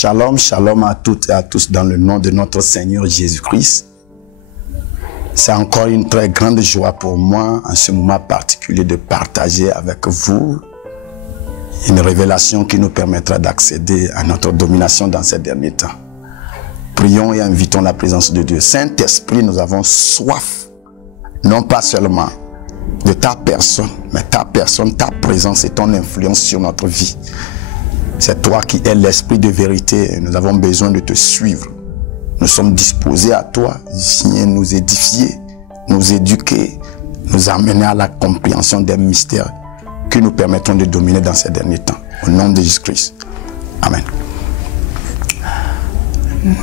Shalom, shalom à toutes et à tous dans le nom de notre Seigneur Jésus-Christ. C'est encore une très grande joie pour moi en ce moment particulier de partager avec vous une révélation qui nous permettra d'accéder à notre domination dans ces derniers temps. Prions et invitons la présence de Dieu. Saint-Esprit, nous avons soif, non pas seulement de ta personne, mais ta personne, ta présence et ton influence sur notre vie. C'est toi qui es l'esprit de vérité et nous avons besoin de te suivre. Nous sommes disposés à toi, viens nous édifier, nous éduquer, nous amener à la compréhension des mystères qui nous permettront de dominer dans ces derniers temps. Au nom de Jésus-Christ. Amen.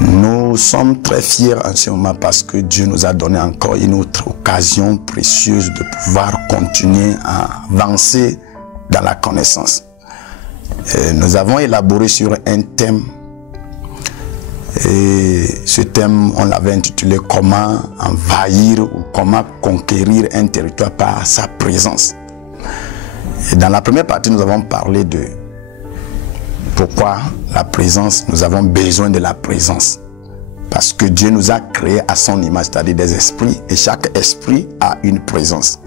Nous sommes très fiers en ce moment parce que Dieu nous a donné encore une autre occasion précieuse de pouvoir continuer à avancer dans la connaissance. Nous avons élaboré sur un thème et ce thème on l'avait intitulé comment envahir ou comment conquérir un territoire par sa présence. Et dans la première partie nous avons parlé de pourquoi la présence, nous avons besoin de la présence. Parce que Dieu nous a créés à son image, c'est-à-dire des esprits, et chaque esprit a une présence.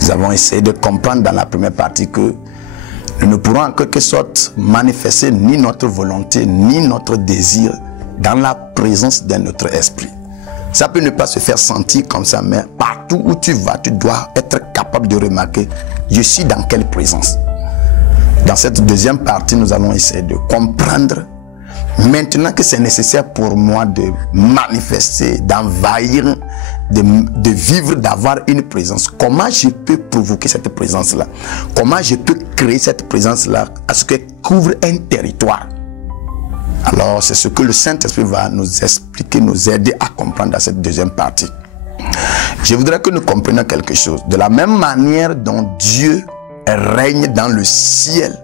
Nous avons essayé de comprendre dans la première partie que nous ne pourrons en quelque sorte manifester ni notre volonté, ni notre désir dans la présence d'un autre esprit. Ça peut ne pas se faire sentir comme ça, mais partout où tu vas, tu dois être capable de remarquer, je suis dans quelle présence. Dans cette deuxième partie, nous allons essayer de comprendre, maintenant que c'est nécessaire pour moi de manifester, d'envahir, de vivre, d'avoir une présence. Comment je peux provoquer cette présence-là? Comment je peux créer cette présence-là à ce qu'elle couvre un territoire? Alors, c'est ce que le Saint-Esprit va nous expliquer, nous aider à comprendre dans cette deuxième partie. Je voudrais que nous comprenions quelque chose. De la même manière dont Dieu règne dans le ciel,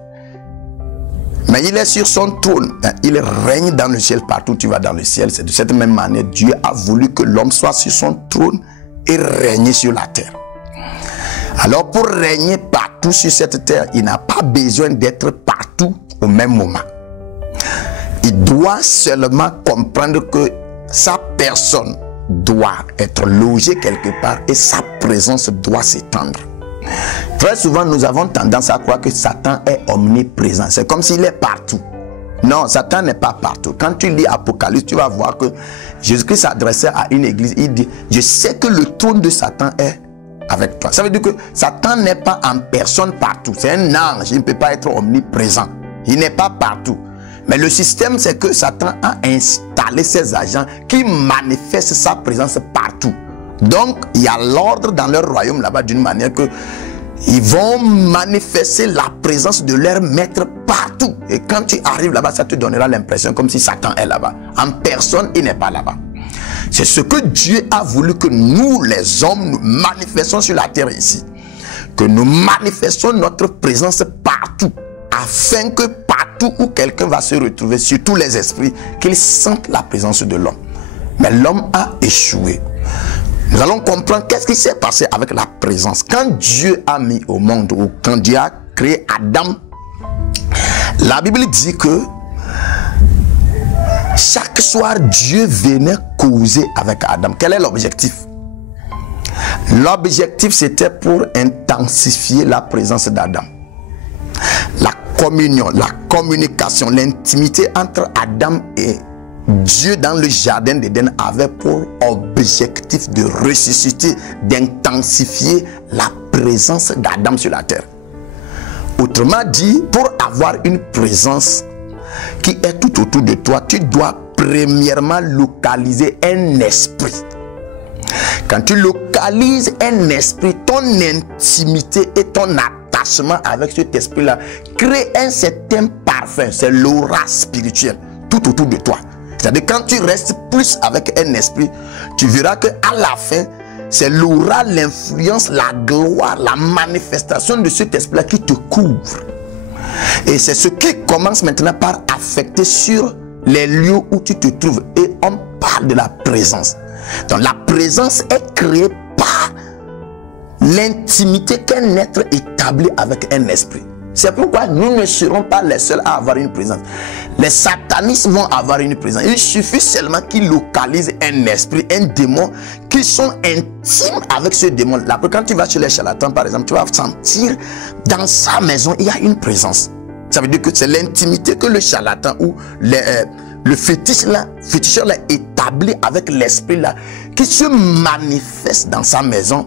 mais il est sur son trône, il règne dans le ciel, partout où tu vas dans le ciel. C'est de cette même manière Dieu a voulu que l'homme soit sur son trône et régner sur la terre. Alors pour régner partout sur cette terre, il n'a pas besoin d'être partout au même moment. Il doit seulement comprendre que sa personne doit être logée quelque part et sa présence doit s'étendre. Très souvent, nous avons tendance à croire que Satan est omniprésent. C'est comme s'il est partout. Non, Satan n'est pas partout. Quand tu lis Apocalypse, tu vas voir que Jésus-Christ s'adressait à une église. Il dit, je sais que le trône de Satan est avec toi. Ça veut dire que Satan n'est pas en personne partout. C'est un ange. Il ne peut pas être omniprésent. Il n'est pas partout. Mais le système, c'est que Satan a installé ses agents qui manifestent sa présence partout. Donc, il y a l'ordre dans leur royaume là-bas d'une manière que ils vont manifester la présence de leur maître partout. Et quand tu arrives là-bas, ça te donnera l'impression comme si Satan est là-bas. En personne, il n'est pas là-bas. C'est ce que Dieu a voulu que nous, les hommes, nous manifestions sur la terre ici. Que nous manifestions notre présence partout. Afin que partout où quelqu'un va se retrouver, surtout les esprits, qu'ils sentent la présence de l'homme. Mais l'homme a échoué. Nous allons comprendre qu'est-ce qui s'est passé avec la présence. Quand Dieu a mis au monde, ou quand Dieu a créé Adam, la Bible dit que chaque soir, Dieu venait causer avec Adam. Quel est l'objectif? L'objectif, c'était pour intensifier la présence d'Adam. La communion, la communication, l'intimité entre Adam et Dieu dans le jardin d'Éden avait pour objectif de ressusciter, d'intensifier la présence d'Adam sur la terre. Autrement dit, pour avoir une présence qui est tout autour de toi, tu dois premièrement localiser un esprit. Quand tu localises un esprit, ton intimité et ton attachement avec cet esprit-là crée un certain parfum, c'est l'aura spirituelle tout autour de toi. C'est-à-dire quand tu restes plus avec un esprit, tu verras qu'à la fin, c'est l'aura, l'influence, la gloire, la manifestation de cet esprit-là qui te couvre. Et c'est ce qui commence maintenant par affecter sur les lieux où tu te trouves. Et on parle de la présence. Donc la présence est créée par l'intimité qu'un être établit avec un esprit. C'est pourquoi nous ne serons pas les seuls à avoir une présence. Les satanistes vont avoir une présence. Il suffit seulement qu'ils localisent un esprit, un démon, qui sont intimes avec ce démon. Là, quand tu vas chez les charlatans, par exemple, tu vas sentir dans sa maison, il y a une présence. Ça veut dire que c'est l'intimité que le charlatan ou le féticheur là établi avec l'esprit là, qui se manifeste dans sa maison,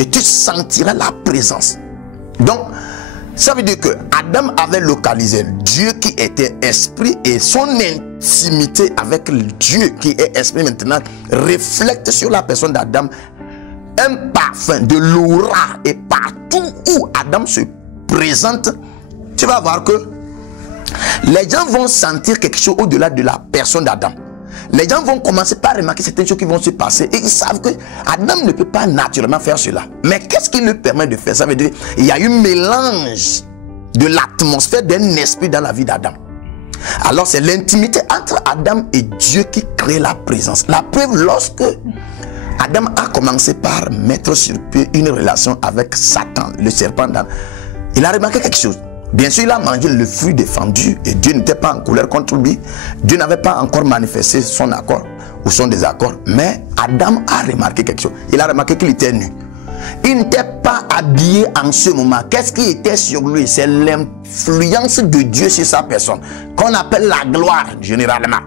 et tu sentiras la présence. Donc, ça veut dire que Adam avait localisé Dieu qui était esprit, et son intimité avec Dieu qui est esprit maintenant reflète sur la personne d'Adam un parfum de l'aura. Et partout où Adam se présente, tu vas voir que les gens vont sentir quelque chose au-delà de la personne d'Adam. Les gens vont commencer par remarquer certaines choses qui vont se passer, et ils savent que Adam ne peut pas naturellement faire cela. Mais qu'est-ce qui le permet de faire? Ça veut dire qu'il y a eu un mélange de l'atmosphère d'un esprit dans la vie d'Adam. Alors c'est l'intimité entre Adam et Dieu qui crée la présence. La preuve, lorsque Adam a commencé par mettre sur pied une relation avec Satan, le serpent, il a remarqué quelque chose. Bien sûr, il a mangé le fruit défendu et Dieu n'était pas en colère contre lui. Dieu n'avait pas encore manifesté son accord ou son désaccord. Mais Adam a remarqué quelque chose. Il a remarqué qu'il était nu. Il n'était pas habillé en ce moment. Qu'est-ce qui était sur lui? C'est l'influence de Dieu sur sa personne, qu'on appelle la gloire généralement.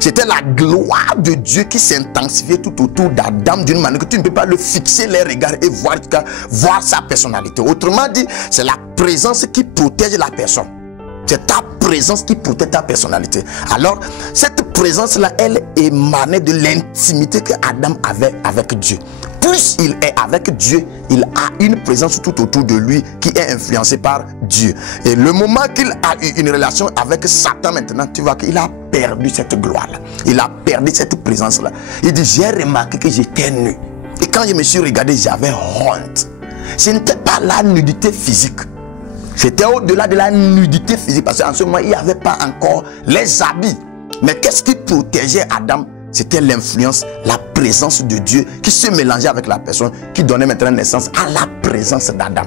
C'était la gloire de Dieu qui s'intensifiait tout autour d'Adam d'une manière que tu ne peux pas le fixer les regards et voir sa personnalité. Autrement dit, c'est la présence qui protège la personne. C'est ta présence qui protège ta personnalité. Alors, cette présence-là, elle émanait de l'intimité que Adam avait avec Dieu. Plus il est avec Dieu, il a une présence tout autour de lui qui est influencée par Dieu. Et le moment qu'il a eu une relation avec Satan maintenant, tu vois qu'il a perdu cette gloire-là. Il a perdu cette présence-là. Il dit, j'ai remarqué que j'étais nu. Et quand je me suis regardé, j'avais honte. Ce n'était pas la nudité physique. C'était au-delà de la nudité physique. Parce qu'en ce moment, il n'y avait pas encore les habits. Mais qu'est-ce qui protégeait Adam? C'était l'influence, la présence de Dieu qui se mélangeait avec la personne, qui donnait maintenant naissance à la présence d'Adam.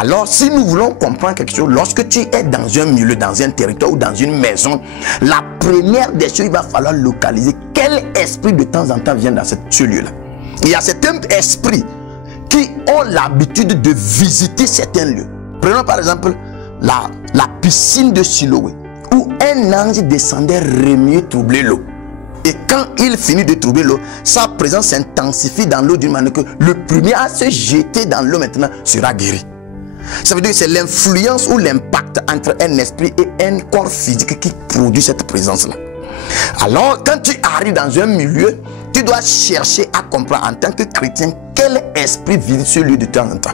Alors, si nous voulons comprendre quelque chose, lorsque tu es dans un milieu, dans un territoire ou dans une maison, la première des choses, il va falloir localiser quel esprit de temps en temps vient dans ce lieu-là. Il y a certains esprits qui ont l'habitude de visiter certains lieux. Prenons par exemple la piscine de Siloé, où un ange descendait remuer, troubler l'eau. Et quand il finit de troubler l'eau, sa présence s'intensifie dans l'eau d'une manière que le premier à se jeter dans l'eau maintenant sera guéri. Ça veut dire que c'est l'influence ou l'impact entre un esprit et un corps physique qui produit cette présence-là. Alors, quand tu arrives dans un milieu, tu dois chercher à comprendre en tant que chrétien quel esprit vit ce lieu de temps en temps.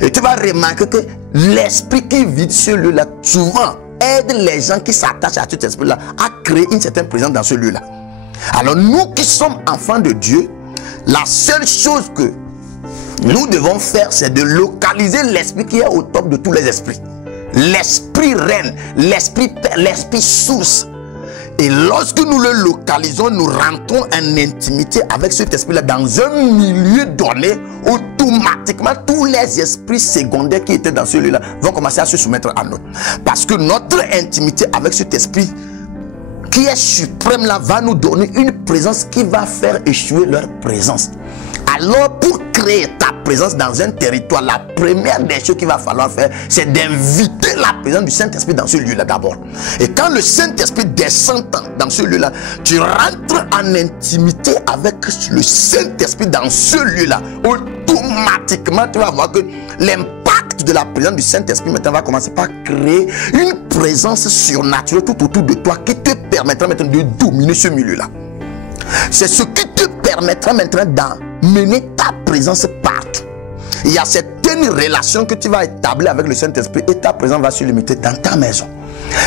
Et tu vas remarquer que l'esprit qui vit ce lieu-là, souvent, aide les gens qui s'attachent à cet esprit-là à créer une certaine présence dans ce lieu-là. Alors nous qui sommes enfants de Dieu, la seule chose que nous devons faire, c'est de localiser l'esprit qui est au top de tous les esprits. L'esprit reine, l'esprit père, l'esprit source. Et lorsque nous le localisons, nous rentrons en intimité avec cet esprit-là dans un milieu donné. Automatiquement, tous les esprits secondaires qui étaient dans ce lieu-là vont commencer à se soumettre à nous. Parce que notre intimité avec cet esprit qui est suprême là va nous donner une présence qui va faire échouer leur présence. Alors, pour créer ta présence dans un territoire, la première des choses qu'il va falloir faire, c'est d'inviter la présence du Saint-Esprit dans ce lieu-là d'abord. Et quand le Saint-Esprit descend dans ce lieu-là, tu rentres en intimité avec le Saint-Esprit dans ce lieu-là. Automatiquement, tu vas voir que l'impact de la présence du Saint-Esprit maintenant va commencer par créer une présence surnaturelle tout autour de toi qui te permettra maintenant de dominer ce milieu-là. C'est ce qui te permettra maintenant d'amener ta présence partout. Il y a certaines relations que tu vas établir avec le Saint-Esprit et ta présence va se limiter dans ta maison.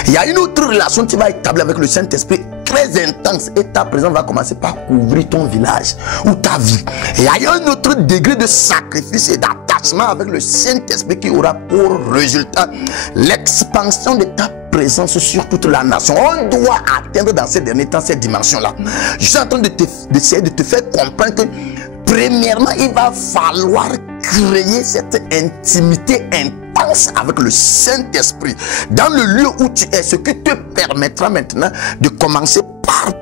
Il y a une autre relation que tu vas établir avec le Saint-Esprit très intense et ta présence va commencer par couvrir ton village ou ta vie. Et il y a un autre degré de sacrifice et d'attachement avec le Saint-Esprit qui aura pour résultat l'expansion de ta présence sur toute la nation. On doit atteindre dans ces derniers temps cette dimension-là. Je suis en train d'essayer de te faire comprendre que premièrement, il va falloir créer cette intimité intense intense avec le Saint-Esprit dans le lieu où tu es, ce qui te permettra maintenant de commencer par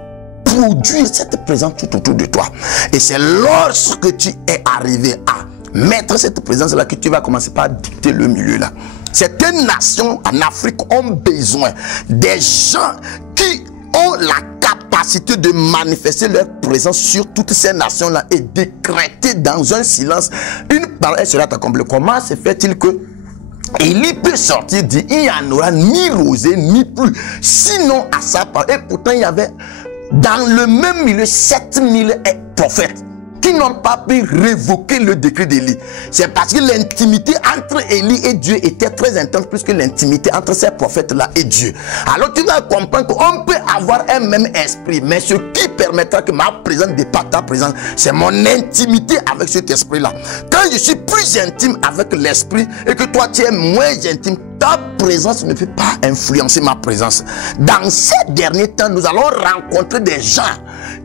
produire cette présence tout autour de toi. Et c'est lorsque tu es arrivé à mettre cette présence-là que tu vas commencer par dicter le milieu là. Certaines nations en Afrique ont besoin des gens qui ont la capacité de manifester leur présence sur toutes ces nations-là et décréter dans un silence une parole sera accomplie. Comment se fait-il que Élie peut sortir dire il n'y en aura ni rosée ni pluie, sinon à sa part. Et pourtant il y avait dans le même milieu 7000 prophètes qui n'ont pas pu révoquer le décret d'Élie. C'est parce que l'intimité entre Élie et Dieu était très intense plus que l'intimité entre ces prophètes-là et Dieu. Alors tu vas comprendre qu'on peut avoir un même esprit, mais ce qui permettra que ma présence dépasse ta présence, c'est mon intimité avec cet esprit-là. Quand je suis plus intime avec l'esprit et que toi tu es moins intime, ta présence ne peut pas influencer ma présence. Dans ces derniers temps, nous allons rencontrer des gens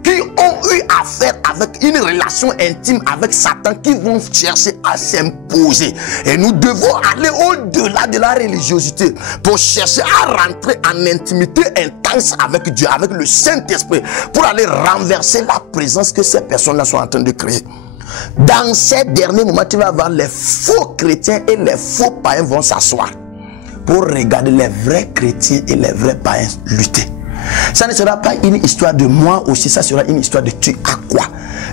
qui ont eu affaire avec une relation intime avec Satan, qui vont chercher à s'imposer. Et nous devons aller au-delà de la religiosité pour chercher à rentrer en intimité intense avec Dieu, avec le Saint-Esprit, pour aller renverser la présence que ces personnes-là sont en train de créer. Dans ces derniers moments, tu vas voir les faux chrétiens et les faux païens vont s'asseoir pour regarder les vrais chrétiens et les vrais païens lutter. Ça ne sera pas une histoire de moi aussi, ça sera une histoire de tu as quoi.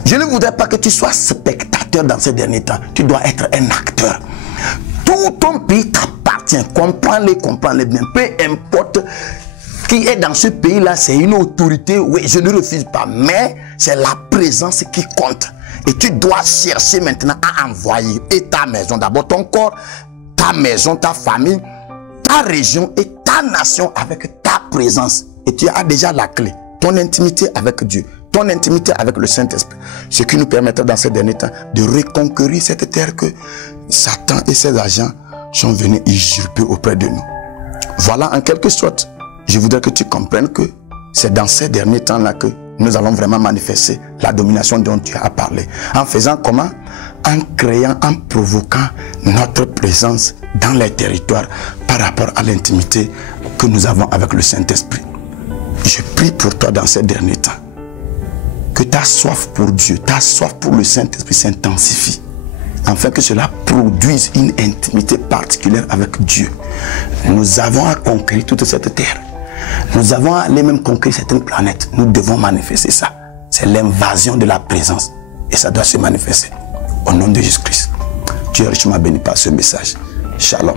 Je ne voudrais pas que tu sois spectateur dans ces derniers temps. Tu dois être un acteur. Tout ton pays t'appartient. Comprends-les bien. Peu importe qui est dans ce pays-là, c'est une autorité. Oui, je ne refuse pas. Mais c'est la présence qui compte. Et tu dois chercher maintenant à envoyer et ta maison. D'abord ton corps, ta maison, ta famille, ta région et ta nation avec ta présence. Et tu as déjà la clé. Ton intimité avec Dieu, ton intimité avec le Saint-Esprit. Ce qui nous permettra dans ces derniers temps de reconquérir cette terre que Satan et ses agents sont venus usurper auprès de nous. Voilà en quelque sorte, je voudrais que tu comprennes que c'est dans ces derniers temps-là que nous allons vraiment manifester la domination dont tu as parlé. En faisant comment? En créant, en provoquant notre présence dans les territoires par rapport à l'intimité que nous avons avec le Saint-Esprit. Je prie pour toi dans ces derniers temps que ta soif pour Dieu, ta soif pour le Saint-Esprit s'intensifie, afin que cela produise une intimité particulière avec Dieu. Nous avons à conquérir toute cette terre. Nous avons à aller même conquérir certaines planètes. Nous devons manifester ça. C'est l'invasion de la présence. Et ça doit se manifester. Au nom de Jésus-Christ. Dieu est richement béni par ce message. Shalom.